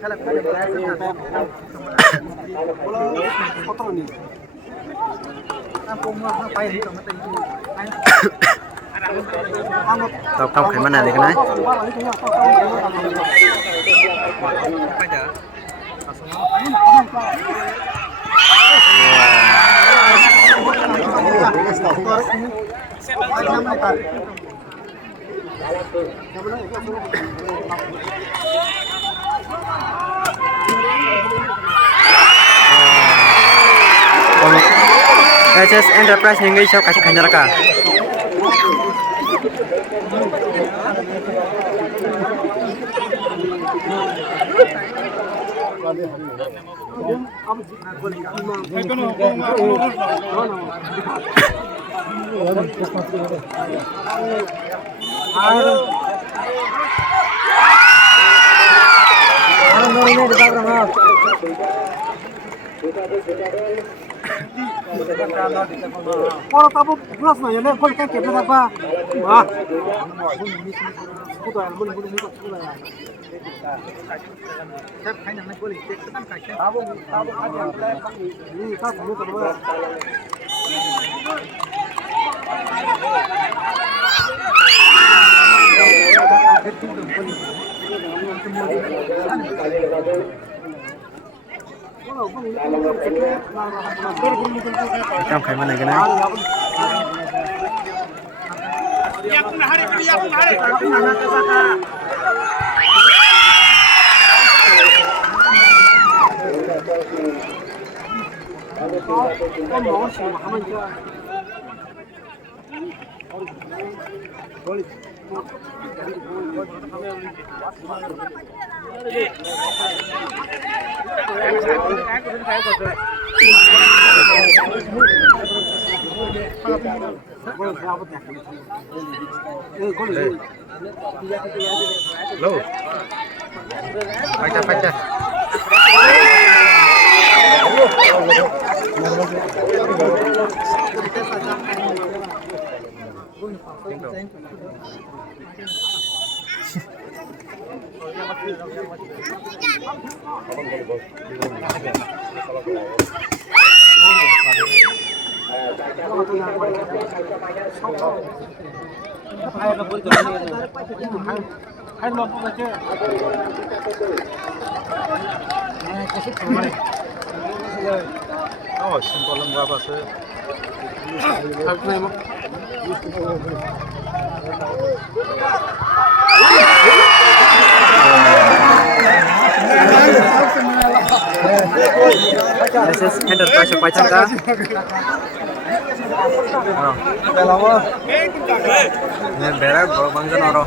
Tao không phải mana lagi nai. SS Enterprise yang guys, kasih kanjar ka. Kalau tabu belas na yale gol kan kebe ba wah kuda bulu bulu bulu kuda सब खाइन हमने गोली एक कदम खाके ताबो ताबो खाने नहीं का सुनो तो बा Trong khai mana gana? Ya pun hari mana kesaka. Kan mau sih Muhammad ya. Lo. Pacar. Oh, simpolan berapa sih? SS Enterprise pacar ka? Ini berak, bangsa noro.